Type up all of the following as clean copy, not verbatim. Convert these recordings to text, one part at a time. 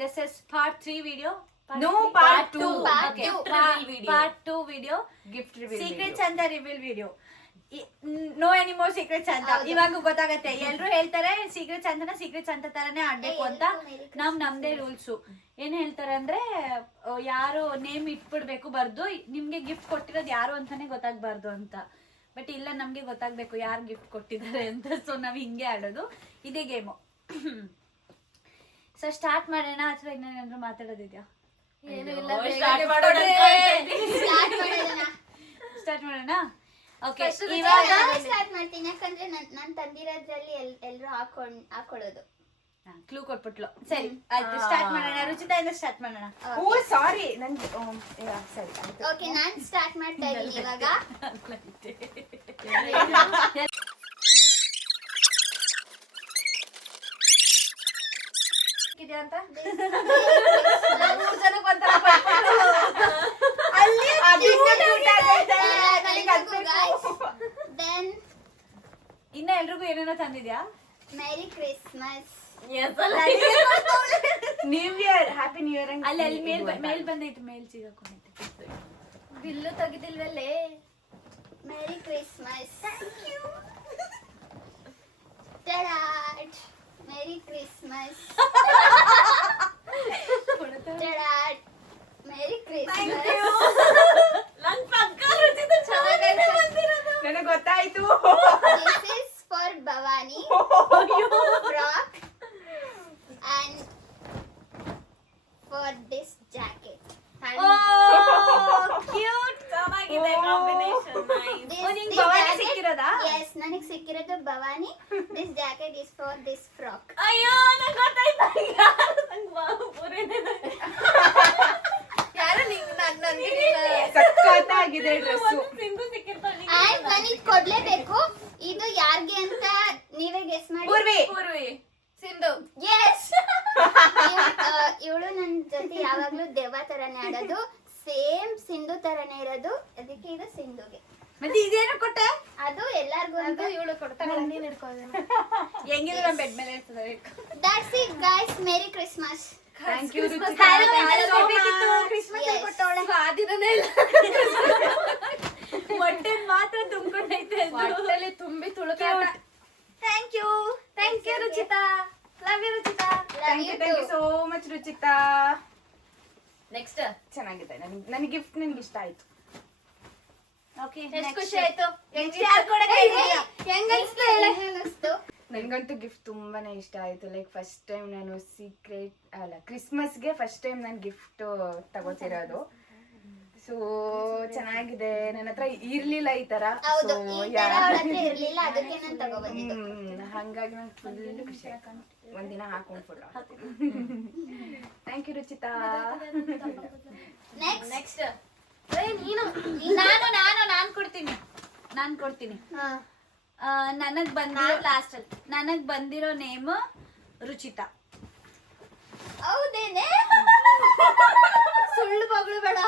this is part 3 video. Part 2 Part 2 video. Gift reveal Secrets and the reveal video. No any more secrets ಅಂತ ಇವಾಗ ಗೊತ್ತಾಗತ್ತೆ. ಎಲ್ರು ಹೇಳ್ತಾರೆ secrets ಅಂತ ತರನೇ ಆಡ್ಬೇಕು ಅಂತ. ನಮ್ದೇ ರೂಲ್ಸ್ ಏನ್ ಹೇಳ್ತಾರೆ ಅಂದ್ರೆ ಯಾರು ನೇಮ್ ಇಟ್ಬಿಡ್ಬೇಕು ಬರ್ದು, ನಿಮ್ಗೆ ಗಿಫ್ಟ್ ಕೊಟ್ಟಿರೋದು ಯಾರು ಅಂತಾನೆ ಗೊತ್ತಾಗ್ಬಾರ್ದು ಅಂತ. ಬಟ್ ಇಲ್ಲ, ನಮ್ಗೆ ಗೊತ್ತಾಗ್ಬೇಕು ಯಾರು ಗಿಫ್ಟ್ ಕೊಟ್ಟಿದ್ದಾರೆ ಅಂತ. ಸೊ ನಾವ್ ಹಿಂಗೆ ಆಡೋದು, ಇದೇ ಗೇಮು. ಸೊ ಸ್ಟಾರ್ಟ್ ಮಾಡೋಣ ಅಥವಾ ಇನ್ನೇನಾದ್ರು ಮಾತಾಡೋದಿದ್ಯಾ? ಸ್ಟಾರ್ಟ್ ಮಾಡೋಣ. ಓಕೆ, ಇವಾಗ ಸ್ಟಾರ್ಟ್ ಮಾಡ್ತೀನಿ. ಯಾಕಂದ್ರೆ ನಾನ್ ತಂದಿರೋದ್ರಲ್ಲಿ ಎಲ್ರು ಹಾಕೊಳ್ಳೋದು. ಕ್ಲೂ ಕೊಟ್ಬಿಟ್ಲು. ಸರಿ ಆಯ್ತು, ಸ್ಟಾರ್ಟ್ ಮಾಡೋಣ. ರುಚಿತಾಯಿಂದ ಸ್ಟಾರ್ಟ್ ಮಾಡೋಣ. ಓ ಸಾರಿ, ನಂಗೆ ಸರಿ ಓಕೆ, ನಾನ್ ಸ್ಟಾರ್ಟ್ ಮಾಡ್ತಾ ಇದ್ದೀನಿ ಇವಾಗ. ಅಂತ ಇನ್ನ ಎಲ್ರಿಗೂ ಏನೇನೋ ತಂದಿದ್ಯಾ? Merry Christmas, new year, happy new year. ಅಲ್ಲಿ ಮೇಲ್ ಬಂದೈತೆ, ಮೇಲ್ ಸಿಗಾಕೊಂಡೈತೆ. ಬಿಲ್ಲು ತೆಗಿದಿಲ್ವಲ್ಲೇ. Merry Christmas. Merry Christmas. Merry Christmas. ನನಗೆ ಗೊತ್ತಾಯ್ತು. This is for Bhavani. Frock and for this jacket. Cute, ಚೆನ್ನಾಗಿದೆ ಕಾಂಬಿನೇಷನ್. ನಿಂಗೆ ಭವಾನಿ ಸಿಕ್ಕಿರೋದಾ? Yes, ನನಗೆ ಸಿಕ್ಕಿರೋದು Bhavani. This jacket is for this frock. ಅಯ್ಯೋ, ನಂಗೆ ಗೊತ್ತಾಯ್ತು. ಯಾರು ಸಕ್ಕತ್ತಾಗಿದೆ ಡ್ರೆಸ್. And ನನಗೆ ಕೊಡ್ಲೇಬೇಕು. ಇದು ಯಾರಿಗೆ ಅಂತ ನೀವೇ ಗೆಸ್ ಮಾಡಿ. ಪೂರ್ವಿ, ಸಿಂಧು. Yes. ಇವಳು ನನ್ನ ಜೊತೆ ಯಾವಾಗ್ಲೂ ದೆವ್ವ ತರನೇ ಆಡೋದು. ಸೇಮ್ ಸಿಂಧು ತರನೇ ಇರೋದು. ಅದಕ್ಕೆ ಇದು ಸಿಂಧುಗೆ. ಮತ್ತೆ ಇದೇನು ಕೊಟ್ಟೆ? ಅದು ಎಲ್ಲಾರ್ಗು ಅಂತ ಇವಳು ಕೊಡ್ತಾಳೆ. ನೀನ್ ಹಿಡ್ಕೊಳ್ಳೋಣ. ಹೆಂಗಿದ್ರು ನಮ್ಮ ಬೆಡ್ ಮೇಲೆ ಇರ್ತದೆ. That's it guys. Merry Christmas. Thank you Ruchita. Christmas ಕೊಟ್ಟವಳೆ. ಆದಿರನೇ ಇಲ್ಲ. ಹೊಟ್ಟೆ ಮಾತ್ರ ತುಂಬಿಕೊಂಡೈತೆ. ಹೊಟ್ಟೆಲಿ ತುಂಬಿ ತುಳುಕಾಟ. Thank you Ruchita. Love you Ruchita. Thank you so much Ruchita. Next ಚೆನ್ನಾಗಿದೆ. ನನಗೆ ಗಿಫ್ಟ್ ನನಗೆ ಇಷ್ಟ ಆಯ್ತು. ಓಕೆ, ಎಷ್ಟು ಖುಷಿ ಆಯ್ತು. ಹೆಂಗನ್ಸ್ತು? ನನಗಂತೂ ಗಿಫ್ಟ್ ತುಂಬಾನೇ ಇಷ್ಟ ಆಯ್ತು. ಲೈಕ್ ಫಸ್ಟ್ ಟೈಮ್ ನಾನು ಕ್ರಿಸ್ಮಸ್ಗೆ ಫಸ್ಟ್ ಟೈಮ್ ನಾನು ಗಿಫ್ಟ್ ತಗೋತಿರೋದು. ಸೊ ಚೆನ್ನಾಗಿದೆ. ನನ್ನ ಹತ್ರ ಇರ್ಲಿಲ್ಲ ಈ ತರ. ಹಂಗಾಗಿ ನಂಗೆ ಫುಲ್ ಖುಷಿ ಆಯ್ತು. ಒಂದಿನ ಹಾಕೊಂಡು photo. Thank you Ruchita. Next ನಾನು ಕೊಡ್ತೀನಿ. ನನಗ್ ಬಂದಿರೋ ನೇಮ್ ರುಚಿತಾ. ಹೌದೇನೆ? ಸುಳ್ಳು ಮಗಳು ಬೇಡ.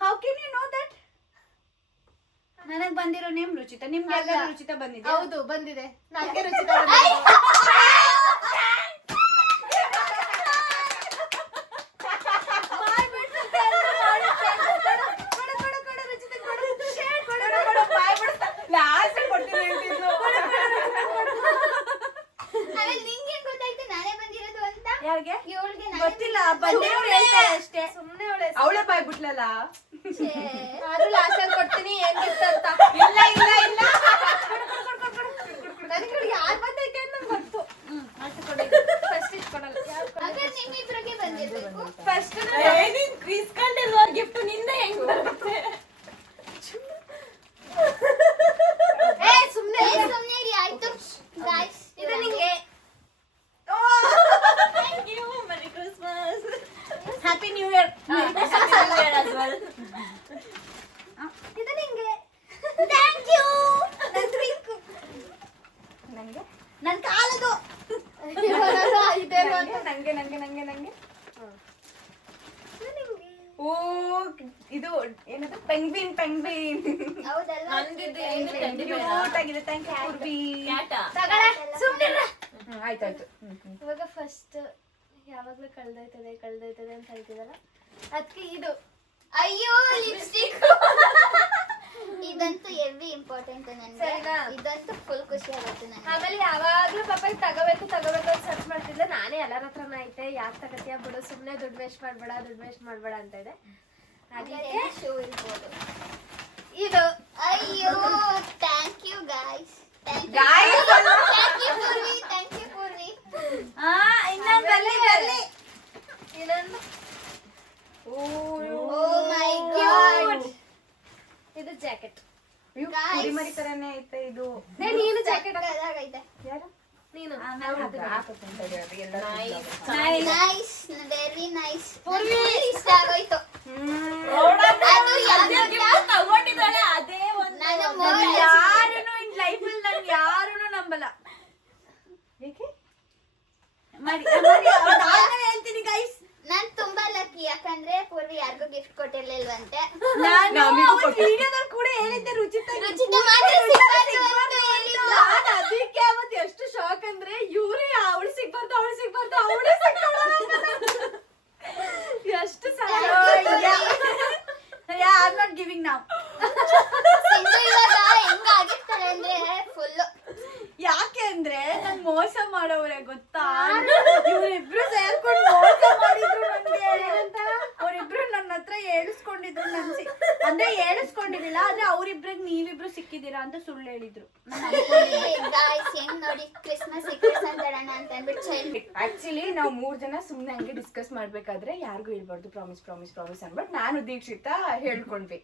How can you know that? ನನಗ್ ಬಂದಿರೋ ನೇಮ್ ರುಚಿತಾ. ನಿಮ್ಗೆ ಎಲ್ಲರೂ ರುಚಿತಾ ಬಂದಿದೆ? ಹೌದು, ಬಂದಿದೆ. ನನಗೆ ರುಚಿತಾ ಗೊತ್ತಿಲ್ಲ, ಬಂದಿರೋರು ಹೇಳ್ತಾರೆ ಅಷ್ಟೇ. ಸುಮ್ಮನೆ ಅವಳೆ ಅವಳೆ ಬಾಯ್ ಬಿಟ್ಲಲ್ಲ. ನಾನು ಲಾಸ್ಟ್ ಅಲ್ಲಿ ಕೊಡ್ತೀನಿ ಏನ್ ಗಿಫ್ಟ್ ಅಂತ. ಇಲ್ಲ ಇಲ್ಲ ಇಲ್ಲ, ನನಗೆ ಯಾರು ಬಂದೈತೆ ಅಂತ ಗೊತ್ತು. ಫಸ್ಟ್ ಇಟ್ಕೊಡಲ್ಲ. ನಿಮ್ಮಿಬ್ರಿಗೆ ಬಂದಿರ್ಬೇಕು. ಫಸ್ಟ್ ಇಸ್ಕೊಂಡಿಲ್ವ ಗಿಫ್ಟ್ ನಿಂದ ಹೆಂಗ್ ಬರುತ್ತೆ? ಸುಮ್ನೆ ಇರಿ ಆಯ್ತು. ಗಾಯ್ಸ್, ಇದು ನಿಂಗೆ. Thank you. Merry Christmas. Happy new year. ಇದು ನಿಂಗೆ. Thank you. ನಂಗೆ ನನ್ ಕಾಲದು. ನಂಗೆ ಓ ಇದು ಏನದು ಪೆಂಗ್ವಿನ್ ಹೌದಲ್ಲ? ಕ್ಯೂಟ್ ಆಗಿದೆ. Thank you Purvi. ತಗೊಳ್ಳೆ, ಸುಮ್ನಿರ. ಆಯ್ತಾಯ್ತು. ಇವಾಗ ಫಸ್ಟ್ ಯಾವಾಗ್ಲೂ ಕಳ್ದೋಯ್ತದೆ ಅಂತ ಹೇಳ್ತಿದಾರ. ಅದಕ್ಕೆ ಇದು ಅಯ್ಯೋ ಲಿಪ್ಸ್ಟಿಕ್ ಇದಂತೂ ಎವ್ರಿ ಇಂಪಾರ್ಟೆಂಟ್ ನನ್ಗೆ. ಸರಿನಾ? ಇದಂತೂ ಫುಲ್ ಖುಷಿ ಆಗುತ್ತೆ ನನಗೆ. ಆಮೇಲೆ ಯಾವಾಗ್ಲೂ ಪಾಪ ಇದು ತಗೋಬೇಕು ಅಂತ ಸರ್ಚ್ ಮಾಡ್ತಿದ್ದೆ. ನಾನೇ ಎಲ್ಲರ ಹತ್ರನ ಐತೆ, ಯಾಕೆ ತಗತಿಯ ಬಿಡು, ಸುಮ್ನೆ ದುಡ್ಡು ವೇಸ್ಟ್ ಮಾಡ್ಬೇಡ ಅಂತ ಇದೆ. ಅದಕ್ಕೆ ಶೂ ಇರ್ಬೋದು. ಇದು ಅಯ್ಯೋ thank you guys. Thank you Poorvi. ಇನ್ನೊಂದು ಬಲ್ಲಿ ಇನ್ನೊಂದು ಓ ಮೈ ಗಾಡ್. ಇದು ಜಾಕೆಟ್. ಕುರಿಮರಿ ತರನೇ ಐತೆ ಇದು. ನೀನು ಜಾಕೆಟ್ ಐತೆ. ಯಾರು ನೀನು ನೈಸ್, ವೆರಿ ನೈಸ್. ಇಷ್ಟ ಆಗೋಯ್ತು. ತಗೊಂಡಿದ್ದಾಳೆ ಅದೇ ಒಂದು. ನಾನು ಯಾರನ್ನು ಇನ್ ಲೈಫಲ್ಲಿ ನನ್ಗೆ ಯಾರನ್ನು ನಂಬಲ್ಲ. ಹೇಳ್ತೀನಿ ಗೈಸ್, ನಾನ್ ತುಂಬಾ ಲಕ್ಕಿ, ಯಾಕಂದ್ರೆ ಪೂರ್ವಿ ಯಾರಿಗೂ ಗಿಫ್ಟ್ ಕೊಟ್ಟಿರ್ಲಿಲ್ವಂತೆ. ವಿಡಿಯೋದಲ್ಲಿ ಕೂಡ ಹೇಳಿದ್ದೆ ರುಚಿತ ಮಾತ್ರ ಸಿಗ್ಬಾರ್ದು ಅಂತ ಹೇಳಿದ್ಲು. ಅದಕ್ಕೆ ಅವತ್ತು ಎಷ್ಟು ಶಾಕ್ ಅಂದ್ರೆ ಇವ್ರೇ ಅವಳು ಸಿಗ್ಬಾರ್ದು ಅವಳೇ ಎಷ್ಟು ಆರ್ ನಾಟ್ ಗಿವಿಂಗ್ ನಾವ್. ಸಿಂಧು ಇವಾಗ ಹೆಂಗ್ ಆಗಿರ್ತಾರೆ ಅಂದ್ರೆ ಫುಲ್. ಯಾಕೆ ಅಂದ್ರೆ ನಂಗ್ ಮೋಸ ಮಾಡೋವ್ರೆ ಗೊತ್ತಾ? ಇವ್ರಿಬ್ರು ಸೇರ್ಕೊಂಡು ಮೋಸ ಮಾಡಿದ್ರು ನನ್ಗೆ. ಅವ್ರಿಬ್ರು ನನ್ನ ಹತ್ರ ಏಳಿಸ್ಕೊಂಡಿದ್ರು. ಅಂದ್ರೆ ಏಳಿಸ್ಕೊಂಡಿರ್ಲಿಲ್ಲ, ಆದ್ರೆ ಅವ್ರಿಬ್ರಿಗೆ ನೀವಿಬ್ರು ಸಿಕ್ಕಿದೀರಾ ಅಂತ ಸುಳ್ಳು ಹೇಳಿದ್ರು. ಗಾಯ್ಸ್ ಹೆಂಗ್ ನೋಡಿ ಕ್ರಿಸ್ಮಸ್ ಸೀಕ್ರೆಟ್ಸ್ ಅಂತ ಹೇಳೋಣ ಅಂತ ಅಂದ್ಬಿಟ್ಟು ಚೈಲ್ಡ್. ಆಕ್ಚುಲಿ ನಾವು 3 ಜನ ಸುಮ್ನೆ ಹಂಗೆ ಡಿಸ್ಕಸ್ ಮಾಡ್ಬೇಕಾದ್ರೆ ಯಾರಿಗೂ ಹೇಳ್ಬಾರ್ದು ಪ್ರಾಮಿಸ್ ಅನ್ಬಿಟ್ಟು ನಾನು ದೀಕ್ಷಿತ ಹೇಳ್ಕೊಂಡ್ವಿ.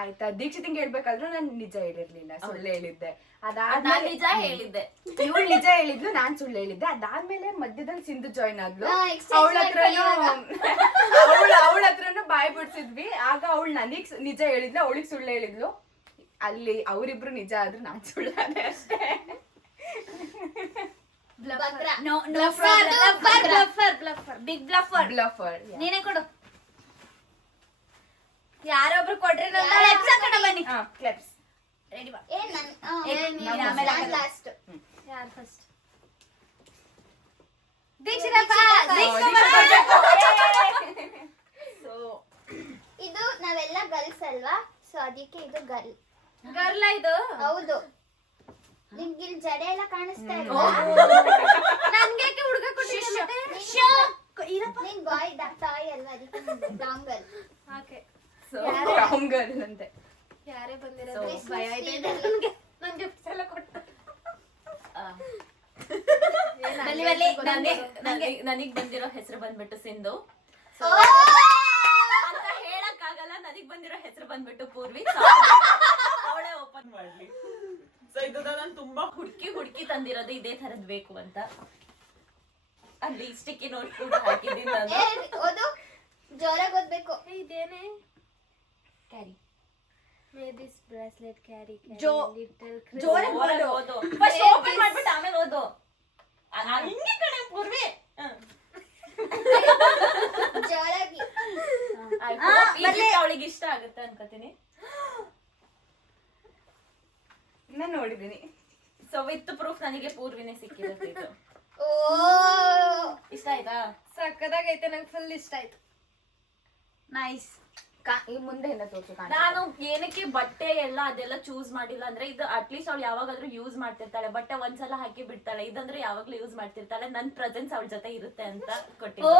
ಆಯ್ತಾ, ದೀಕ್ಷಿತಂಗೆ ಹೇಳ್ಬೇಕಾದ್ರೂ ನಾನು ನಿಜ ಹೇಳಿರ್ಲಿಲ್ಲ, ಸುಳ್ಳು ಹೇಳಿದ್ದೆ. ಅದಾದ್ಮೇಲೆ ನಿಜ ಹೇಳಿದ್ದೆ, ಇವಳು ನಿಜ ಹೇಳಿದ್ಲು, ನಾನ್ ಸುಳ್ಳು ಹೇಳಿದ್ದೆ. ಅದಾದ್ಮೇಲೆ ಮಧ್ಯದಲ್ಲಿ ಸಿಂಧು ಜಾಯ್ನ್ ಆದ್ಲು. exchange ಅವಳ ಹತ್ರನು ಬಾಯ್ ಬಿಡ್ಸಿದ್ವಿ. ಆಗ ಅವಳು ನನಗ್ ನಿಜ ಹೇಳಿದ್ಲು, ಅವಳಿಗೆ ಸುಳ್ಳು ಹೇಳಿದ್ಲು. ಅಲ್ಲಿ ಅವರಿಬ್ರು ನಿಜ ಆದ್ರೂ ನಾನ್ ಸುಳ್ಳಾದೆ ಅಷ್ಟೇ. ಬಿಗ್ ಬ್ಲಫರ್. ಬ್ಲಫರ್. ನೀನೇ ಕೊಡು. ಯಾರೊಬ್ರು ಕೊಟ್ರೆ ಬನ್ನಿ. ಕ್ಲೆಪ್ಸ್ ರೆಡಿ ಬಾ. ಲಾಸ್ಟ್. ಯಾರು ಫಸ್ಟ್? ಇದು ನಾವೆಲ್ಲ ಗರ್ಲ್ಸ್ ಅಲ್ವಾ, ಸೊ ಅದಕ್ಕೆ ಇದು ಗರ್ಲ್. ಗರ್ಲ ಇದು? ಹೌದು. ನಿಮ್ಗೆ ಇಲ್ಲಿ ಜಡೆ ಎಲ್ಲ ಕಾಣಿಸ್ತಾ ಇಲ್ಲ. ನನ್ಗೆ ಹುಡುಗ ಕೊಟ್ಟಿದ್ದೆ. ನೀನ್ ಬಾಯ್ ಟಾಯ್ ಅಲ್ವಾ, ಅದಕ್ಕೆ ಡಾಂಗ್ ಗರ್ಲ್. ಓಕೆ. ಗರ್ಲ್ ಅಂತೆ. ಯಾರೇ ಬಂದಿರೋದು Christmas ಭಯ ಇದೆ tree ನನ್ಗೆ ಎಲ್ಲ ಕೊಟ್ಟು. ನನಗ್ ಬಂದಿರೋ ಹೆಸರು ಬಂದ್ಬಿಟ್ಟು ಸಿಂಧು ಅಂತ ಹೇಳಕ್ ಆಗಲ್ಲ. ನನಗ್ ಬಂದಿರೋ ಹೆಸರು ಬಂದ್ಬಿಟ್ಟು ಪೂರ್ವಿ. ಅವಳೇ ಓಪನ್ ಮಾಡ್ಲಿ. ಸೊ ಇದು ನಾನು ತುಂಬಾ ಹುಡುಕಿ ತಂದಿರೋದು ಇದೇ ತರದ್ ಬೇಕು ಅಂತ. ಅಲ್ಲಿ ಸ್ಟಿಕ್ಕಿ ನೋಟ್ ಕೂಡ ಹಾಕಿದ್ದೀನಿ ನಾನು. ಓದು, ಜೋರಾಗಿ ಓದ್ಬೇಕು. ಇದೇನೆ carry May this bracelet carry ಜೋರಾಗಿ ಓದು. ಫಸ್ಟ್ ಓಪನ್ ಮಾಡ್ಬಿಟ್ಟು ಆಮೇಲೆ ಓದು. ಹಿಂಗೆ ಕಣೆ ಪೂರ್ವಿ. ಜೋರಾಗಿ. ಅವಳಿಗೆ ಇಷ್ಟ ಆಗುತ್ತೆ ಅನ್ಕೋತೀನಿ. ನಾನು ನೋಡಿದೀನಿ. ಸೊ ವಿತ್ ಪ್ರೂಫ್ ನನಗೆ ಪೂರ್ವಿನೇ ಸಿಕ್ಕಿರುತ್ತೆ ಇದು. ಓ ಇಷ್ಟ ಆಯ್ತಾ? ಸಕ್ಕದಾಗೈತೆ, ನಂಗೆ ಫುಲ್ ಇಷ್ಟ ಆಯ್ತು. ನೈಸ್. ಈ ಮುಂದೆ ಎಲ್ಲ ತೋರ್ಸು. ನಾನು ಏನಕ್ಕೆ ಬಟ್ಟೆ ಎಲ್ಲ ಅದೆಲ್ಲ ಚೂಸ್ ಮಾಡಿಲ್ಲ ಅಂದ್ರೆ ಇದು ಅಟ್ಲೀಸ್ಟ್ ಅವಳು ಯಾವಾಗಾದ್ರೂ ಯೂಸ್ ಮಾಡ್ತಿರ್ತಾಳೆ. ಬಟ್ಟೆ ಒಂದ್ಸಲ ಹಾಕಿ ಬಿಡ್ತಾಳೆ, ಇದಂದ್ರೆ ಯಾವಾಗ್ಲೂ ಯೂಸ್ ಮಾಡ್ತಿರ್ತಾಳೆ. ನನ್ ಪ್ರೆಸೆನ್ಸ್ ಅವಳ ಜೊತೆ ಇರುತ್ತೆ ಅಂತ ಕೊಟ್ಟಿದ್ದೆ.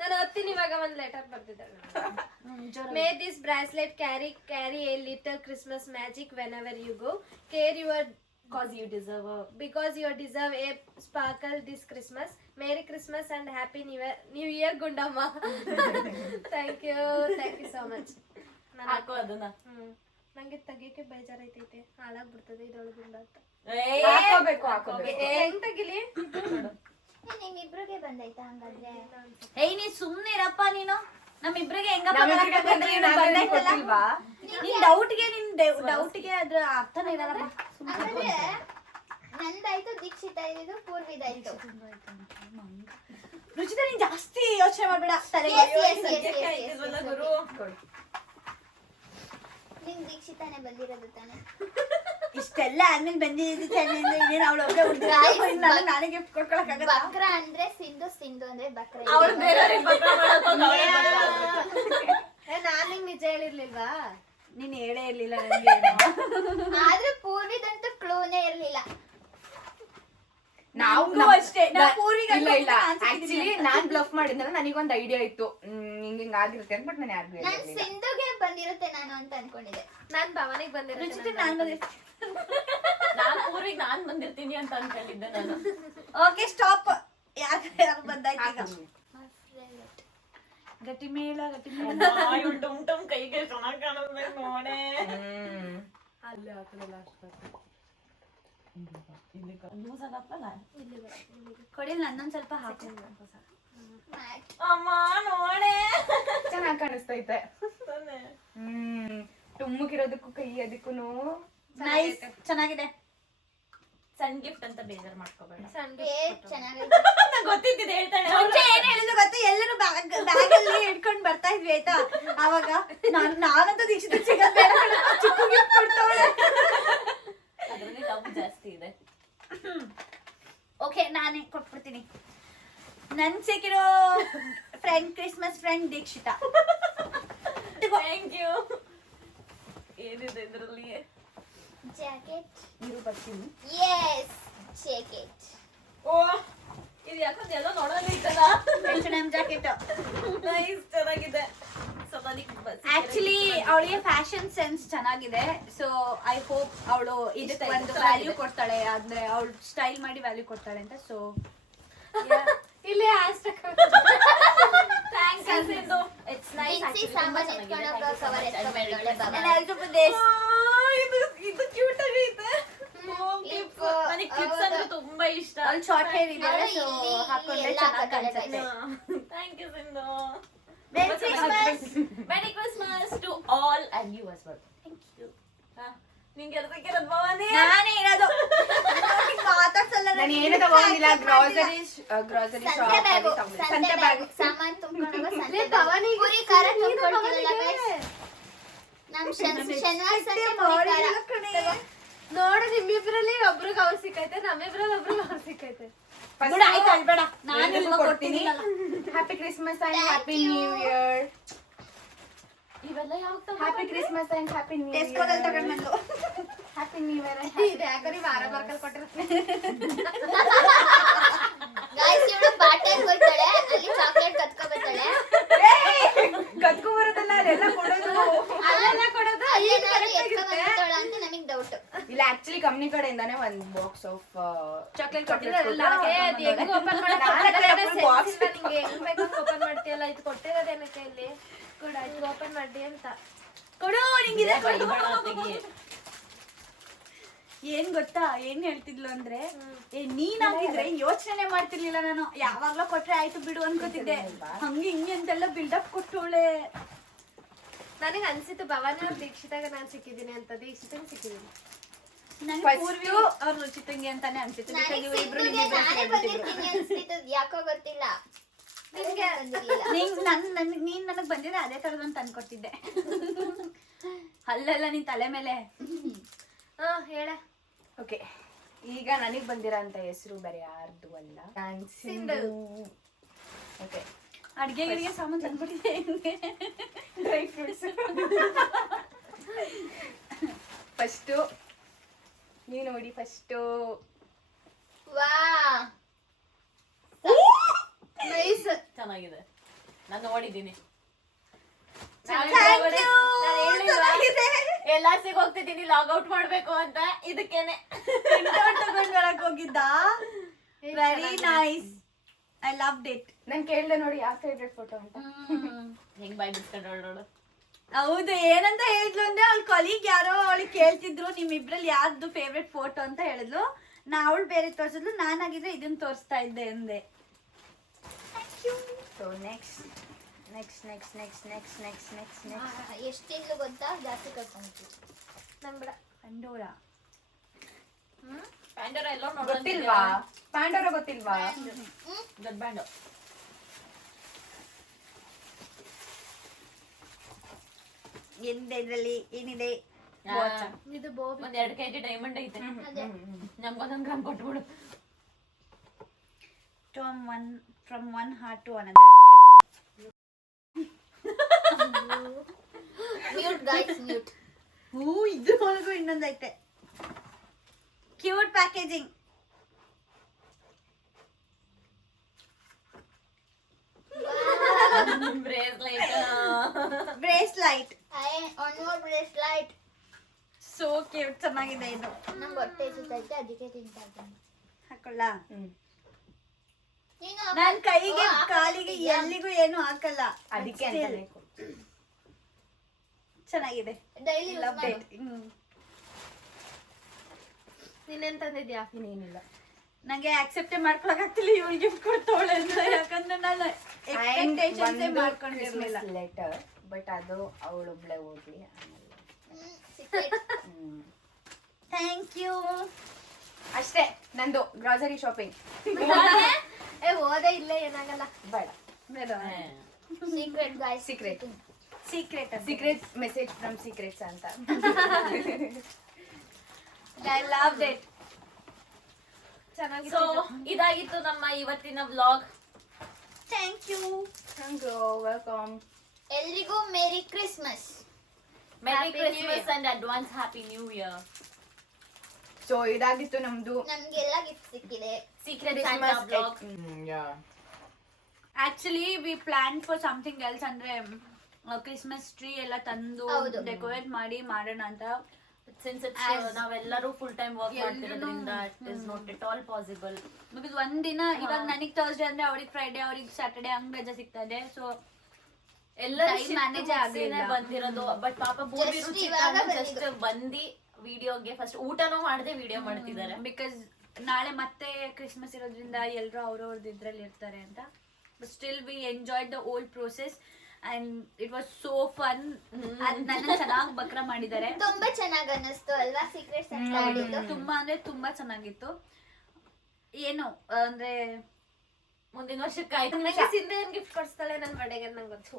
ನಾನು ಓದ್ತೀನಿ ಇವಾಗ. ಒಂದ್ ಲೆಟರ್ ಬರ್ತಿದ್ದಾಳೆ. May this bracelet carry a little Christmas magic whenever you go. Care your because you deserve a sparkle this Christmas. Merry Christmas and Happy New Year Gundamma. Thank you so much. ಹಾಕೋ ಅದನ್ನ. ನಂಗೆ ತೆಗಿಯಕ್ಕೆ ಬೇಜಾರೈತೈತೆ, ಹಾಳಾಗ್ಬಿಡ್ತದೆ ಇದೊಳಗಿಂದ ಅಂತ. ಹಾಕೋಬೇಕು. ಹೆಂಗ್ ತೆಗಿಲಿ? ನಿಮ್ಮಿಬ್ರಿಗೆ ಬಂದೈತಾ ಹಂಗಾದ್ರೆ? ಏಯ್ ನೀ ಸುಮ್ನೆ ಇರಪ್ಪ ನೀನು. ನಮ್ಮಿಬ್ರಿಗೆ ಗೊತ್ತಿಲ್ವಾ? ನಿನ್ ಡೌಟ್ಗೆ ಅದ್ರ ಅರ್ಥನೇ ಇರಲ್ಲ. ಅಂದ್ರೆ ನಂದಾಯ್ತು, ದೀಕ್ಷಿತ ಇದು ಪೂರ್ವಿದಾಯ್ತು. ರುಚಿತ ನೀನ್ ಜಾಸ್ತಿ ಯೋಚನೆ ಮಾಡ್ಬೇಡ. ನಿನ್ ದೀಕ್ಷಿತಾನೆ ಬಂದಿರೋದು ತಾನೆ. ಇಷ್ಟೆಲ್ಲ ಆದ್ಮೇಲೆ ಬಂದಿದ್ದು ಇನ್ನೇನು ಅವಳು ಒಬ್ಬಳೆ ನಾನೇ ಗಿಫ್ಟ್ ಕೊಡ್ಕೊಳಕ್ಕಾಗಲ್ಲ. ಬಕ್ರ ಅಂದ್ರೆ ಸಿಂಧು, ಸಿಂಧು ಅಂದ್ರೆ ಬಕ್ರ. ಅವಳು ಬೇರೆಯವ್ರಿಗೆ ಬಕ್ರ ಮಾಡಕ್ ಹೋಗಿ ಅವಳೇ ನಾನು ನಿಂಗೆ ನಿಜ ಹೇಳಿರ್ಲಿಲ್ವಾ? ನೀನ್ ಹೇಳೇ ಇರ್ಲಿಲ್ಲ ನನಗೆ. ಆದ್ರೆ ಪೂರ್ವಿದಂತೂ ಕ್ಲೂನೇ ಇರ್ಲಿಲ್ಲ. ನಾವು ಅಷ್ಟೇ ಇಲ್ಲ ಇಲ್ಲ ಆಕ್ಚುಲಿ ನಾನ್ ಬ್ಲಫ್ ಮಾಡಿದ್ರೆ ನನಗೊಂದು ಐಡಿಯಾ ಇತ್ತು ಹಿಂಗ್ ಆಗಿರುತ್ತೆ ಅಂತ, ಬಟ್ ನಾನು ಯಾರಿಗೂ ನಾನ್ ಸಿಂಧುಗೆ ಬಂದಿರುತ್ತೆ ನಾನು ಅಂತ ಅನ್ಕೊಂಡಿದ್ದೆ. ನಾನ್ ಭವನಿಗೆ ಬಂದಿರುತ್ತೆ. ನಾನು ಊರಿಗೆ ನಾನ್ ಬಂದಿರ್ತೀನಿ ಅಂತ ಅನ್ಕೊಂಡಿದ್ದೆ ನಾನು. Okay stop. ಯಾರು ಬಂದಾಯ್ತು ಈಗ. ಗಟ್ಟಿ ಮೇಳ ಗಟ್ಟಿ ಮೇಳ ಟುಮ್ ಟುಮ್ ಕೈಗೆ ಚೆನ್ನಾಗಿ ಕಾಣಿಸ್ಬೇಕು ನೋಡೆ. ಅಲ್ಲಿ ಆ ಕಡೆ ಲಾಸ್ಟ್ ಕೊಡಿ ನನ್ನೊಂದ್ ಸ್ವಲ್ಪ ಹಾಕಿ. ಅಮ್ಮ ನೋಡೆ ಚೆನ್ನಾಗಿ ಕಾಣಿಸ್ತೈತೆ. ಟುಮ್ಮಕ್ಕಿರೋದಕ್ಕೂ ಕೈ ಅದಕ್ಕೂನು ನೈಸ್ ಚೆನ್ನಾಗಿದೆ. ಸಣ್ಣ ಗಿಫ್ಟ್ ಅಂತ ಬೇಜಾರ್ ಮಾಡ್ಕೋಬೇಡ. ಚೆನ್ನಾಗಿದೆ. ಗೊತ್ತಿದ್ದಿದೆ ಹೇಳ್ತಾಳೆ. ಮುಂಚೆ ಏನ್ ಹೇಳಿದ್ರು ಗೊತ್ತಾ, ಎಲ್ಲರೂ ಬ್ಯಾಗ್ ಅಲ್ಲಿ ಇಟ್ಕೊಂಡ್ ಬರ್ತಾ ಇದ್ವಿ ಆಯ್ತಾ. ಅವಾಗ ನಾನಂತೂ ದೀಕ್ಷಿತ ಸಿಗೋದ್ ಬೇಡ ಚಿಕ್ಕ ಗಿಫ್ಟ್ ಕೊಡ್ತಾವಳೆ. ಅದ್ರಲ್ಲಿ ಲವ್ ಜಾಸ್ತಿ ಇದೆ. ಓಕೆ ನಾನೇ ಕೊಟ್ಬಿಡ್ತೀನಿ. ನನ್ ಸಿಕ್ಕಿರೋ friend Christmas friend Dikshita. Thank you. ಏನಿದೆ ಇದ್ರಲ್ಲಿ? ಜಾಕೆಟ್. ಇರು ಬರ್ತೀನಿ. S jacket. ಓ ಇದು ಯಾಕಂದ್ರೆ ಎಲ್ಲ ನೋಡೋದೇ ಇತ್ತಲ್ಲ. H&M ಜಾಕೆಟ್ ನೈಸ್ ಚೆನ್ನಾಗಿದೆ. ಆಕ್ಚುಲಿ ಅವಳಿಗೆ ಫ್ಯಾಷನ್ ಸೆನ್ಸ್ ಚೆನ್ನಾಗಿದೆ. ಸೊ ಐ ಹೋಪ್ ಅವಳು ಇದಕ್ಕೆ ಒಂದು ವ್ಯಾಲ್ಯೂ ಕೊಡ್ತಾಳೆ, ಅಂದ್ರೆ ಅವಳು ಸ್ಟೈಲ್ ಮಾಡಿ ವ್ಯಾಲ್ಯೂ ಕೊಡ್ತಾಳೆ ಅಂತ. ಸೊ ಇಲ್ಲಿ hashtag thanks Sindhu. It's nice. ಬಿಸಿ ಸಾಮಾನ್ ಎತ್ಕೊಂಡೋಗ ಕವರ್ ಎತ್ಕೊಂಡ್ಬಂದವಳೆ ಬಾಬಾ. ಇದು ಕ್ಯೂಟ್ ಆಗೈತೆ. ನನಗೆ ಕ್ಲಿಪ್ಸ್ ಅಂದ್ರೆ ತುಂಬಾ ಇಷ್ಟ. ಅಲ್ಲಿ ಶಾರ್ಟ್ ಹೇರ್ ಇದೆ ಸೊ ಹಾಕೊಂಡ್ರೆ ಚೆನ್ನಾಗಿ ಕಾಣಿಸುತ್ತೆ. Thank you Sindhu. Merry Christmas. Merry Christmas to all and you as well. Thank you. ನಿಂಗೆ ಎದಕ್ಕಿರೋದು ಭವಾನಿ? ನಾನೇ ಇರೋದು. ಮಾತಾಡ್ಸಲ್ಲ ನಾನು ಏನು ತಗೊಂಡಿಲ್ಲ. ಗ್ರಾಸರಿ ಸಂತೆ ಬ್ಯಾಗು, ಸಂತೆ ಬ್ಯಾಗು ಸಾಮಾನ್ ತುಂಬಿಕೊಂಡೋಗ ಸಂತೆ ಬ್ಯಾಗು. ಪುರಿ ಖಾರ ತುಂಬಿಕೊಳ್ತೀರಲ್ಲ ಗೈಸ್. ನಮ್ ಶನಿವಾರ ಸಂತೆ ಪುರಿ ಖಾರ. ನೋಡು ನಿಮ್ಮಿಬ್ರಲ್ಲಿ ಒಬ್ರಿಗೆ ಅವ್ರು ಸಿಕ್ಕೈತೆ, ನಮ್ಮಿಬ್ರಲ್ಲಿ ಒಬ್ರಿಗೆ ಅವ್ರು ಸಿಕ್ಕೈತೆ. ಬಿಡ ಆಯ್ತು ಅಳ್ಬೇಡ. ನಾನು ಕೊಡ್ತೀನಿ. Happy Christmas and happy new year. ಇವೆಲ್ಲ ಯಾವಾಗ happy Christmas and happy new year. ಟೆಸ್ಕೋದಲ್ಲಿ ತಗೊಂಡ್ ಬಂದು ಹ್ಯಾಪಿ ನ್ಯೂ ಇಯರ್. ಇದು ಯಾಕಂದ್ರೆ ವಾರ ಬರ್ಕಲ್ ಕೊಟ್ಟಿರ್ತೀನಿ. ಗೈಸ್ ಇವಳು ಬಾಟಲ್ ಹೋಗ್ತಾಳೆ, ಅಲ್ಲಿ ಚಾಕ್ಲೇಟ್ ಕತ್ಕೊ ಬರ್ತಾಳೆ. ಕತ್ಕೊ ಬರೋದಲ್ಲ ಅದೆಲ್ಲ ಕೊಡೋದು. ಅಲ್ಲೆಲ್ಲ ಕೊಡೋದು ಅಲ್ಲೇನಾದ್ರು ಎತ್ಕೊ ಬಂದಿರ್ತಾಳ ಅಂತ ನಮಗ್ ಡೌಟ್. ಇಲ್ಲ ಆಕ್ಚುಲಿ ಕಂಪ್ನಿ ಕಡೆಯಿಂದಾನೆ ಒಂದು ಬಾಕ್ಸ್ ಆಫ್ ಚಾಕ್ಲೇಟ್ ಕೊಟ್ಟಿರೋದಲ್ಲ. ಅದು ಹೆಂಗ್ ಓಪನ್ ನಿಂಗೆ ಹೆಂಗ್ ಬೇಕು ಓಪನ್ ಮಾಡ್ತೀಯಲ್ಲ, ಇದು ಕೊಟ್ಟಿರೋದೇನಕ್ಕೆ ಇಲ್ಲಿ ಕೂಡ ಇದು ಓಪನ್ ಮಾಡಿ ಅಂತ ಕೊಡು. ನಿಂಗಿದೆ ಏನ್ ಗೊತ್ತಾ ಏನ್ ಹೇಳ್ತಿದ್ಲು ಅಂದ್ರೆ, ನೀನ್ ಆಗಿದ್ರೆ ಯೋಚನೆ ಮಾಡ್ತಿರ್ಲಿಲ್ಲ ನಾನು. ಯಾವಾಗ್ಲೂ ಕೊಟ್ರೆ ಆಯ್ತು ಬಿಡು ಅನ್ಕೋತಿದ್ದೆ. ಹಂಗೆ ಹಿಂಗೆ ಅಂತೆಲ್ಲ ಬಿಲ್ಡಪ್ ಕೊಟ್ಟೋಳೆ. ನನಗೆ ಅನ್ಸಿತ್ತು ಭವಾನಿ ಅವ್ರ ದೀಕ್ಷಿತಾಗ ನಾನ್ ಸಿಕ್ಕಿದ್ದೀನಿ ಅಂತ. ದೀಕ್ಷಿತಂಗ್ ಸಿಕ್ಕಿದ್ದೀನಿ. ನನಗೆ ಪೂರ್ವಿ ಅವ್ರ ರುಚಿತಂಗಿ ಅಂತಾನೆ ಅನ್ಸಿತ್ತು. ನನಗೆ ಸಿಂಧುಗೆ ನಾನೇ ಬಂದಿರ್ತೀನಿ ಅನ್ಸ್ತಿತ್ತು, ಯಾಕೋ ಗೊತ್ತಿಲ್ಲ. ನಿಮ್ಗೆ ಬಂದಿರ್ಲಿಲ್ಲ. ನೀನ್ ನನಗ್ ಬಂದಿದ್ರೆ ಅದೇ ತರದಂತ ಅನ್ಕೊತಿದ್ದೆ. ಅಲ್ಲೆಲ್ಲ ನಿನ್ ತಲೆ ಮೇಲೆ. ಹೇಳ. ಓಕೆ ಈಗ ನನಗೆ ಬಂದಿರೋ ಅಂತ ಹೆಸರು ಬೇರೆ ಯಾರ್ದು ಅಲ್ಲ, ಸಿಂಧು. ಓಕೆ ಅಡ್ಗೆ ಸಾಮಾನು ತಂದ್ಬಿಟ್ಟಿದೆ. Dry fruits. ಫಸ್ಟು ನೀವು ನೋಡಿ. ಫಸ್ಟು ವಾ ನೈಸ್ ಚೆನ್ನಾಗಿದೆ. ನಾನು ನೋಡಿದ್ದೀನಿ. ಎಲ್ಲಾರ್ಸಿಗೆ ಹೋಗ್ತಿದ್ದೀನಿ ಲಾಗೌಟ್ ಮಾಡ್ಬೇಕು ಅಂತ. ಇದಕ್ಕೇನೆ ತಗೊಂಡ್ ಬರಕ್ ಹೋಗಿದ್ದ. Very nice. I loved it. ನಾನು ಕೇಳ್ದೆ ನೋಡಿ ಯಾವ ಫೇವ್ರೆಟ್ ಫೋಟೋ ಅಂತ. ಹೆಂಗ್ ಬಾಯ್ ಬಿಡ್ಸ್ಕೊಂಡು ನೋಡು. ಹೌದು ಏನಂತ ಹೇಳಿದ್ಲು ಅಂದ್ರೆ, ಅವ್ಳ ಕೊಲೀಗ್ ಯಾರೋ ಅವಳಿಗೆ ಕೇಳ್ತಿದ್ರು ನಿಮ್ಮಿಬ್ರಲ್ಲಿ ಯಾರ್ದು ಫೇವ್ರೆಟ್ ಫೋಟೋ ಅಂತ ಹೇಳಿದ್ಲು. ಅವಳು ಬೇರೆ ತೋರ್ಸಿದ್ಲು, ನಾನಾಗಿದ್ರೆ ಇದನ್ನ ತೋರಿಸ್ತಾ ಇದ್ದೆ ಅಂದೆ. ಸೊ ನೆಕ್ಸ್ಟ್ ಎಷ್ಟಿದ್ಲು ಗೊತ್ತಾ, ಜಾಸ್ತಿ ಕರ್ಕೊಂಡ್ಬಿಟ್ಟು ನಂಗ್ ಬಿಡ. ಪಂಡೋರ ಎಲ್ಲ ಗೊತ್ತಿಲ್ವಾ? ಪಾಂಡೋರ ಗೊತ್ತಿಲ್ವಾ? ದೊಡ್ಡ ಬ್ಯಾಂಡು. ಏನಿದೆ ಇದ್ರಲ್ಲಿ? ಏನಿದೆ? ಇದು ಬೋಬಿ. ಒಂದ್ 2 kg ಡೈಮಂಡ್ ಐತೆ, ಅದೇ ನಮ್ಗೊಂದೊಂದ್ ಗ್ರಾಮ್ ಕೊಟ್ಬಿಡು. From one heart to another. Mute guys mute. ಇದ್ರೊಳಗೂ ಇನ್ನೊಂದೈತೆ. Cute packaging. Bracelet. One more bracelet. So cute, ಚೆನ್ನಾಗಿದೆ ಇದು. ನಂಗೆ ಹೊಟ್ಟೆ ಸುತ್ತೈತೆ ಅದಕ್ಕೆ ತಿಂತಾ ಇದ್ದೀನಿ. ಹಾಕೊಳ್ಳ. ನೀನು ನಾನ್ ಕೈಗೆ ಕಾಲಿಗೆ ಎಲ್ಲಿಗೂ ಏನು ಹಾಕಲ್ಲ, ಅದಕ್ಕೆ ಅಂತಾನೆ ಚೆನ್ನಾಗಿದೆ. Daily Loved it. ನೀನೇನ್ ತಂದಿದ್ಯಾ? ಇನ್ನೇನಿಲ್ಲ. ನಂಗೆ ಆಕ್ಸೆಪ್ಟೇ ಮಾಡ್ಕೊಳಕ್ ಆಗ್ತಿಲ್ಲ ಇವಳು ಗಿಫ್ಟ್ ಕೊಡ್ತಾವಳೆ ಅಂತ, ಯಾಕಂದ್ರೆ ನಾನು ಎಕ್ಸ್ಪೆಕ್ಟೇಷನ್ಸ್ ಮಾಡ್ಕೊಂಡಿರ್ಲಿಲ್ಲ. ಲೆಟರ್, ಬಟ್ ಅದು ಅವಳೊಬ್ಳೆ ಹೋಗ್ಲಿ ಆಮೇಲೆ. Thank you. ಅಷ್ಟೇ ನಂದು ಗ್ರಾಸರಿ ಶಾಪಿಂಗ್. ಓದೇ ಇಲ್ಲೇ ಏನಾಗಲ್ಲ. ಬೇಡ, secret guys. Secret message from secrets ಅಂತ. I love it. ಚೆನ್ನಾಗಿತ್ತು. ಸೊ ಇದಾಗಿತ್ತು ನಮ್ಮ ಇವತ್ತಿನ ವ್ಲಾಗ್. Thank you. ವೆಲ್ಕಮ್. ಎಲ್ರಿಗೂ merry Christmas. Merry Christmas and advance happy new year. So ಇದಾಗಿತ್ತು ನಮ್ದು ನಮ್ಗೆಲ್ಲ ಗಿಫ್ಟ್ ಸಿಕ್ಕಿದೆ. Secret Santa vlog. Actually we plan for something else, ಅಂದ್ರೆ ಕ್ರಿಸ್ಮಸ್ ಟ್ರೀ ಎಲ್ಲ ತಂದು ಹೌದು. ಡೆಕೋರೇಟ್ ಮಾಡಿ ಮಾಡೋಣ ಅಂತ. ಸಿನ್ಸ್ ನಾವೆಲ್ಲರೂ ಫುಲ್ ಟೈಮ್ ವರ್ಕ್ ಮಾಡ್ತಿರೋದ್ರಿಂದ it is not at all possible. Because ಒಂದಿನ ಇವಾಗ ನನಗ್ ಥರ್ಸ್ಡೇ ಅಂದ್ರೆ ಅವ್ರಿಗೆ ಫ್ರೈಡೆ, ಅವ್ರಿಗೆ ಸ್ಯಾಟರ್ಡೆ ಹಂಗ್ ರಜೆ ಸಿಗ್ತಾ ಇದೆ. ಸೊ ಎಲ್ಲರೂ Time manage ಆಗ್ಲಿಲ್ಲ. ಬಂದಿರೋದು. ಬಟ್ ಪಾಪ ಭೂಮಿ Just ರುಚಿ ಇವಾಗ ಜಸ್ಟ್ ಬಂದಿ ವಿಡಿಯೋಗೆ ಫಸ್ಟ್ ಊಟನೂ ಮಾಡದೆ ವಿಡಿಯೋ ಮಾಡ್ತಿದ್ದಾರೆ. ಬಿಕಾಸ್ ನಾಳೆ ಮತ್ತೆ ಕ್ರಿಸ್ಮಸ್ ಇರೋದ್ರಿಂದ ಎಲ್ಲರೂ ಅವ್ರವ್ರದ್ದು ಇದ್ರಲ್ಲಿ ಇರ್ತಾರೆ ಅಂತ. But still we enjoyed the old process and it was so fun. ಅದ್ ನನ್ನ ಚೆನ್ನಾಗಿ ಬಕ್ರ ಮಾಡಿದ್ದಾರೆ. ತುಂಬಾ ಚೆನ್ನಾಗಿ ಅನ್ನಿಸ್ತು ಅಲ್ವಾ ಸೀಕ್ರೆಟ್ಸ್ ಅಂತ ಆಡಿದ್ದು. ತುಂಬಾ ಅಂದ್ರೆ ತುಂಬಾ ಚೆನ್ನಾಗಿತ್ತು. ಏನು ಅಂದ್ರೆ ಮುಂದಿನ ವರ್ಷಕ್ಕೆ ಆಯ್ತು. ನನಗೆ ಸಿಂಧು ಏನ್ ಗಿಫ್ಟ್ ಕೊಡ್ಸ್ತಾಳೆ ನನ್ ಬಡೆಗೆ ನಂಗೆ ಗೊತ್ತು.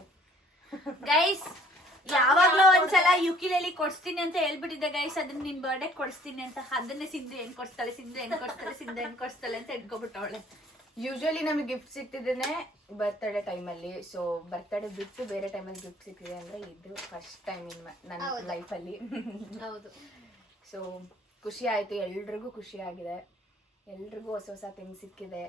ಗೈಸ್ ಯಾವಾಗ್ಲೋ ಒಂದ್ಸಲ ಯುಕಿಲೇಲಿ ಕೊಡ್ಸ್ತೀನಿ ಅಂತ ಹೇಳ್ಬಿಟ್ಟಿದ್ದೆ ಗೈಸ್, ಅದನ್ನ ನಿನ್ ಬರ್ಡೇ ಕೊಡ್ಸ್ತೀನಿ ಅಂತ. ಅದನ್ನೇ ಸಿಂಧು ಏನ್ ಕೊಡ್ಸ್ತಾಳೆ, ಸಿಂಧು ಏನ್ ಕೊಡ್ಸ್ತಾಳೆ, ಸಿಂಧು ಏನ್ ಕೊಡ್ಸ್ತಾಳೆ ಅಂತ ಇಟ್ಕೊಬಿಟ್ಟವಳೆ. ಯೂಶುವಲಿ ನಮಗೆ ಗಿಫ್ಟ್ ಸಿಗ್ತಿದ್ದೇನೆ ಬರ್ತಡೇ ಟೈಮಲ್ಲಿ. ಸೊ ಬರ್ತಡೇ ಬಿಟ್ಟು ಬೇರೆ ಟೈಮಲ್ಲಿ ಗಿಫ್ಟ್ ಸಿಗ್ತಿದೆ ಅಂದ್ರೆ ಇದು ಫಸ್ಟ್ ಟೈಮ್ ಇನ್ ನನ್ನ ಲೈಫಲ್ಲಿ. ಹೌದು. ಸೊ ಖುಷಿ ಆಯ್ತು, ಎಲ್ರಿಗೂ ಖುಷಿ ಆಗಿದೆ, ಎಲ್ರಿಗೂ ಹೊಸ ಹೊಸ ಥಿಂಗ್ ಸಿಕ್ಕಿದೆ.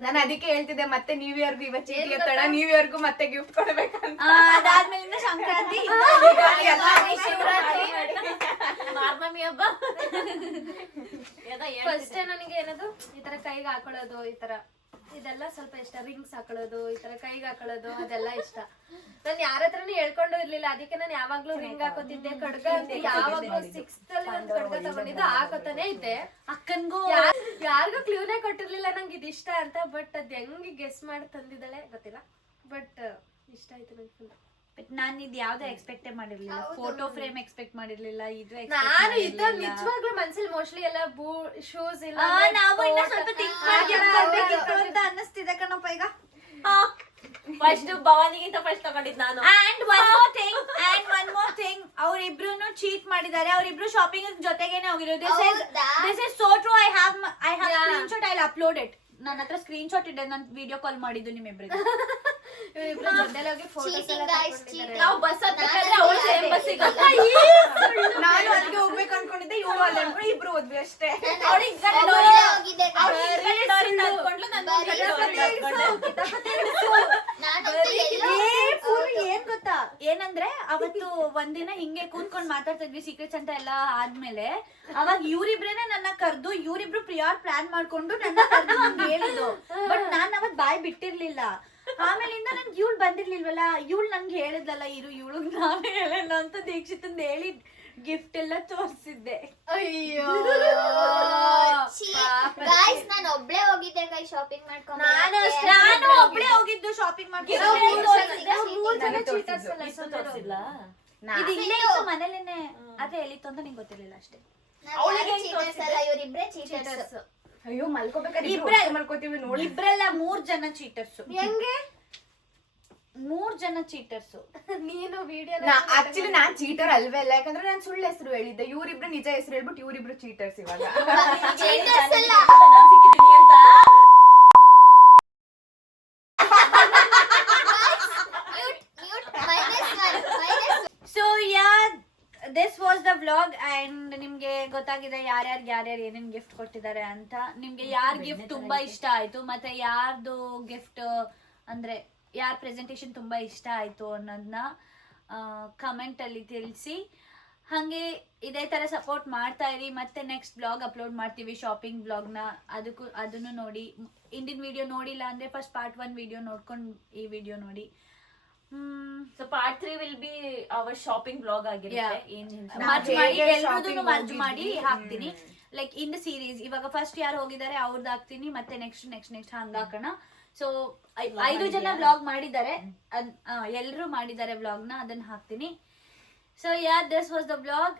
ನಾನು ಅದಕ್ಕೆ ಹೇಳ್ತಿದ್ದೆ ಮತ್ತೆ ನ್ಯೂ ಇಯರ್ಗೂ ಇವತ್ತು ಚೀಟಿ ಎತ್ತಡ, ನ್ಯೂ ಇಯರ್ಗೂ ಮತ್ತೆ ಗಿಫ್ಟ್ ಕೊಡ್ಬೇಕಂತ. ಅದಾದ್ಮೇಲಿಂದ ಸಂಕ್ರಾಂತಿ, ಮಾರ್ನಮಿ ಹಬ್ಬ. ಫಸ್ಟ್ ನನಗೆ ಏನದು ಈ ತರ ಕೈಗೆ ಹಾಕೊಳ್ಳೋದು, ಈ ತರ ಇದೆಲ್ಲ ಸ್ವಲ್ಪ ಇಷ್ಟ. ರಿಂಗ್ಸ್ ಹಾಕೊಳ್ಳೋದು, ಈ ತರ ಕೈಗೆ ಹಾಕೊಳ್ಳೋದು ಅದೆಲ್ಲ ಇಷ್ಟ. ನಾನು ಯಾರ ಹತ್ರನೂ ಹೇಳ್ಕೊಂಡು ಇರ್ಲಿಲ್ಲ, ಅದಕ್ಕೆ ನಾನು ಯಾವಾಗ್ಲೂ ರಿಂಗ್ ಹಾಕೋತಿದ್ದೆ. ಖಡ್ಗ ಅಂತ ಯಾವಾಗ್ಲೂ 6th ಅಲ್ಲಿ ಒಂದು ಖಡ್ಗ ತಗೊಂಡಿದ್ದು ಹಾಕೋತಾನೆ ಇದ್ದೆ. ಅಕ್ಕನ್ಗೂ ಯಾರಿಗೂ ಕ್ಲೂನೇ ಕೊಟ್ಟಿರ್ಲಿಲ್ಲ ನಂಗೆ ಇದಿಷ್ಟ ಅಂತ. ಬಟ್ ಅದ್ ಹೆಂಗೆ ಗೆಸ್ ಮಾಡಿ ತಂದಿದ್ದಾಳೆ ಗೊತ್ತಿಲ್ಲ, ಬಟ್ ಇಷ್ಟ ಆಯ್ತು ನಂಗೆ ಫುಲ್. ನಾನು ಇದು ಯಾವ್ದು ಎಕ್ಸ್ಪೆಕ್ಟೇ ಮಾಡಿರ್ಲಿಲ್ಲ. ಫೋಟೋ ಫ್ರೇಮ್ ಎಕ್ಸ್ಪೆಕ್ಟ್ ಮಾಡಿರ್ಲಿಲ್ಲ. ಇದು ನಾನು ಇದ್ದ ನಿಜವಾಗ್ಲೂ ಮನ್ಸಲ್ಲಿ ಮೋಸ್ಟ್ಲಿ ಎಲ್ಲ ಶೂಸ್ ಇಲ್ಲ. ನಾವು ಇನ್ನ ಸ್ವಲ್ಪ ಥಿಂಕ್ ಮಾಡ್ಬೇಕಿತ್ತು ಅಂತ ಅನ್ನಿಸ್ತಿದೆ ಕಣಪ್ಪ ಈಗ. ಫಸ್ಟ್ ಭವಾನಿಗಿಂತ ಫಸ್ಟ್ ತಗೊಂಡಿದ್ ನಾನು. ಅಂಡ್ ಒನ್ ಮೋರ್ ಥಿಂಗ್ ಅವ್ರಿಬ್ರು ಚೀಟ್ ಮಾಡಿದ್ದಾರೆ. ಅವ್ರಿಬ್ರು ಶಾಪಿಂಗ್ ಜೊತೆಗೇನೆ ಹೋಗಿರೋದು. This is so true. I have screenshot. I will upload it. ನನ್ನ ಹತ್ರ ಸ್ಕ್ರೀನ್ ಶಾಟ್ ಇದೆ, ನಾನು ವಿಡಿಯೋ ಕಾಲ್ ಮಾಡಿದ್ದು ನಿಮ್ಮಿಬ್ರಿಗೆ. ಇವ್ರಿಬ್ರು ಜೊತೆಲಿ ಹೋಗಿ ಫೋಟೋಸ್ ಎಲ್ಲ ತಗೊಂಡಿದ್ದಾರೆ. ನಾವು ಬಸ್ ಹತ್ತಬೇಕಾದ್ರೆ ಅವಳು ಸೇಮ್ ಬಸ್ಸಿಗೆ ನಾನು ಅಲ್ಲಿಗೆ ಹೋಗ್ಬೇಕು ಅನ್ಕೊಂಡಿದ್ದೆ, ಇವಳು ಅಲ್ಲಿ ಅನ್ಕೊಂಡು ಇಬ್ರು ಹೋದ್ವಿ ಅಷ್ಟೇ. ಹೋಗಿದ್ದೆ ಏನ್ ಗೊತ್ತಾ, ಏನಂದ್ರೆ ಅವತ್ತು ಒಂದಿನ ಹಿಂಗೆ ಕೂತ್ಕೊಂಡ್ ಮಾತಾಡ್ತಿದ್ವಿ ಸೀಕ್ರೆಟ್ಸ್ ಅಂತ ಎಲ್ಲ ಆದ್ಮೇಲೆ. ಅವಾಗ ಇವ್ರಿಬ್ರೇನೆ ನನ್ನ ಕರ್ದು, ಇವ್ರಿಬ್ರು ಪ್ರಿಯಾರ್ ಪ್ಲಾನ್ ಮಾಡ್ಕೊಂಡು ನನ್ನ ಕರ್ದು ಹಂಗ ಹೇಳಿದ್ದು. ಬಟ್ ನಾನ್ ಅವತ್ ಬಾಯ್ ಬಿಟ್ಟಿರ್ಲಿಲ್ಲ. ಆಮೇಲಿಂದ ನನ್ಗೆ ಇವಳು ಬಂದಿರ್ಲಿಲ್ವಲ್ಲ, ಇವಳು ನನ್ಗೆ ಹೇಳಿದ್ಲಲ್ಲ ಇರು ಇವಳು ನಾನೇ ಹೇಳಲ್ಲ ಅಂತ ದೀಕ್ಷಿತಂದ್ ಹೇಳಿ ಗಿಫ್ಟ್ ಎಲ್ಲ ತೋರಿಸಿದ್ದೆ. ಅಯ್ಯೋ ಗೈಸ್ ನಾನು ಒಬ್ಳೆ ಹೋಗಿದ್ದೆ ಕೈ ಶಾಪಿಂಗ್ ಮಾಡ್ಕೊಂಡು. ನಾನು ಒಬ್ಳೆ ಹೋಗಿದ್ದು ಶಾಪಿಂಗ್ ಮಾಡ್ಕೊಂಡು. ತೋರಿಸಿಲ್ಲ. ಇದು ಇಲ್ಲೇ ಇತ್ತು ಮನೇಲೇನೆ, ಅದೇ ಎಲ್ಲಿತ್ತು ಅಂತ ನಿಂಗೆ ಗೊತ್ತಿರ್ಲಿಲ್ಲ ಅಷ್ಟೇ. ಚೀಟರ್ಸ್ ಅಲ್ಲ, ಇವರಿಬ್ರೆ ಚೀಟರ್ಸ್. ಅಯ್ಯೋ ಮಲ್ಕೋಬೇಕಾದ್ರೆ ಇಬ್ರೇ ಮಲ್ಕೋತೀವಿ ನೋಡಿ. ಇಬ್ರಲ್ಲ 3 ಜನ ಚೀಟರ್ಸ್. ಹೆಂಗೆ 3 ಜನ ಚೀಟರ್ಸು. ನೀನು ವಿಡಿಯೋ ಆಕ್ಚುಲಿ ನಾನ್ ಚೀಟರ್ ಅಲ್ವೇ ಅಲ್ಲ, ಯಾಕಂದ್ರೆ ನಾನು ಸುಳ್ಳು ಹೆಸರು ಹೇಳಿದ್ದೆ. ಇವ್ರಿಬ್ರು ನಿಜ ಹೆಸರು ಹೇಳ್ಬಿಟ್ಟು ಇವ್ರಿಬ್ರು ಚೀಟರ್ಸ್ ಇವಾಗ. Cheaters ಅಲ್ಲ. ನಾನ್ ಸಿಕ್ಕಿದ್ದೀನಿ ಅಂತ. Mute. -1. So this was the vlog and ನಿಮ್ಗೆ ಗೊತ್ತಾಗಿದೆ ಯಾರ್ಯಾರು ಏನೇನ್ ಗಿಫ್ಟ್ ಕೊಟ್ಟಿದ್ದಾರೆ ಅಂತ. ನಿಮ್ಗೆ ಯಾರ್ ಗಿಫ್ಟ್ ತುಂಬಾ ಇಷ್ಟ ಆಯ್ತು ಮತ್ತೆ ಯಾರ್ದು ಗಿಫ್ಟ್ ಅಂದ್ರೆ ಯಾರ್ ಪ್ರೆಸೆಂಟೇಶನ್ ತುಂಬಾ ಇಷ್ಟ ಆಯ್ತು ಅನ್ನೋದನ್ನ ಕಮೆಂಟ್ ಅಲ್ಲಿ ತಿಳಿಸಿ. ಹಾಗೆ ಇದೇ ತರ ಸಪೋರ್ಟ್ ಮಾಡ್ತಾ ಇರಿ. ಮತ್ತೆ ನೆಕ್ಸ್ಟ್ ಬ್ಲಾಗ್ ಅಪ್ಲೋಡ್ ಮಾಡ್ತೀವಿ, ಶಾಪಿಂಗ್ ಬ್ಲಾಗ್ನ. ಅದನ್ನು ನೋಡಿ. ಇಂದಿನ ವಿಡಿಯೋ ನೋಡಿಲ್ಲ ಅಂದ್ರೆ ಫಸ್ಟ್ ಪಾರ್ಟ್ 1 ವಿಡಿಯೋ ನೋಡ್ಕೊಂಡು ಈ ವಿಡಿಯೋ ನೋಡಿ. So part 3 will be our shopping vlog ಆಗಿರುತ್ತೆ. ಮರ್ಜ್ ಮಾಡಿ ಹಾಕ್ತೀನಿ. ಲೈಕ್ ಇನ್ ದ ಸೀರೀಸ್ ಇವಾಗ ಫಸ್ಟ್ ಯಾರು ಹೋಗಿದ್ದಾರೆ ಅವ್ರದ್ದು ಹಾಕ್ತೀನಿ, ಮತ್ತೆ ನೆಕ್ಸ್ಟ್ ಹಂಗ ಹಾಕೋಣ. ಸೊ 5 ಜನ ವ್ಲಾಗ್ ಮಾಡಿದ್ದಾರೆ, ಎಲ್ಲರೂ ಮಾಡಿದ್ದಾರೆ ವ್ಲಾಗ್ ನ, ಅದನ್ನ ಹಾಕ್ತೀನಿ. So this was the vlog.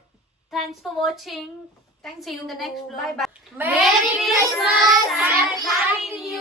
Thanks for watching. See you in the next vlog. Bye bye. Merry Christmas. Happy New